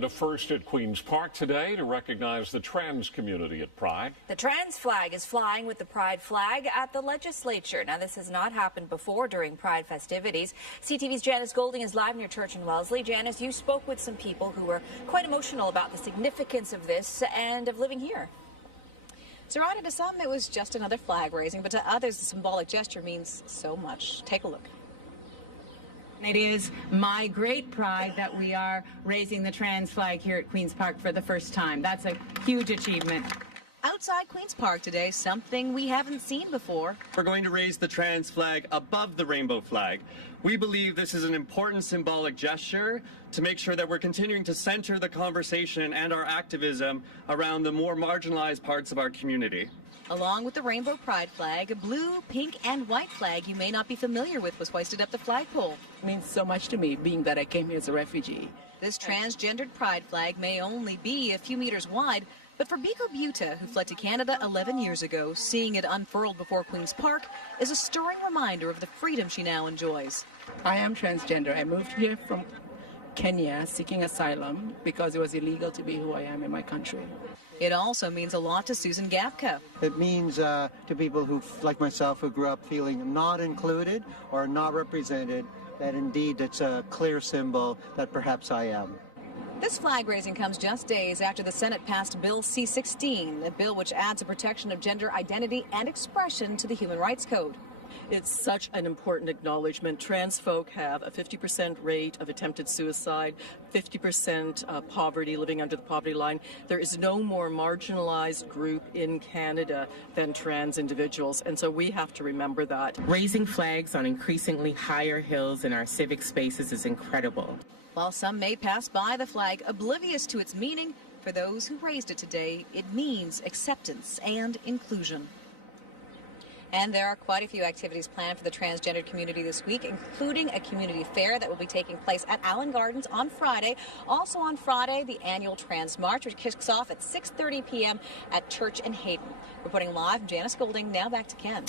The first at Queen's Park today to recognize the trans community at Pride. The trans flag is flying with the Pride flag at the Legislature. Now, this has not happened before during Pride festivities. CTV's Janice Golding is live near Church in Wellesley. Janice, you spoke with some people who were quite emotional about the significance of this and of living here. Sarada, to some it was just another flag raising, but to others the symbolic gesture means so much. Take a look. It is my great pride that we are raising the trans flag here at Queen's Park for the first time. That's a huge achievement. Outside Queen's Park today, something we haven't seen before. We're going to raise the trans flag above the rainbow flag. We believe this is an important symbolic gesture to make sure that we're continuing to center the conversation and our activism around the more marginalized parts of our community. Along with the rainbow pride flag, a blue, pink, and white flag you may not be familiar with was hoisted up the flagpole. It means so much to me, being that I came here as a refugee. This transgendered pride flag may only be a few meters wide, but for Biko Buta, who fled to Canada 11 years ago, seeing it unfurled before Queen's Park is a stirring reminder of the freedom she now enjoys. I am transgender. I moved here from Kenya seeking asylum because it was illegal to be who I am in my country. It also means a lot to Susan Gapka. It means to people who, like myself, who grew up feeling not included or not represented, that indeed it's a clear symbol that perhaps I am. This flag raising comes just days after the Senate passed Bill C-16, a bill which adds a protection of gender identity and expression to the Human Rights Code. It's such an important acknowledgement. Trans folk have a 50% rate of attempted suicide, 50% poverty, living under the poverty line. There is no more marginalized group in Canada than trans individuals, and so we have to remember that. Raising flags on increasingly higher hills in our civic spaces is incredible. While some may pass by the flag oblivious to its meaning, for those who raised it today, it means acceptance and inclusion. And there are quite a few activities planned for the transgender community this week, including a community fair that will be taking place at Allen Gardens on Friday. Also on Friday, the annual Trans March, which kicks off at 6:30 p.m. at Church in Hayden. Reporting live, Janice Golding. Now back to Ken.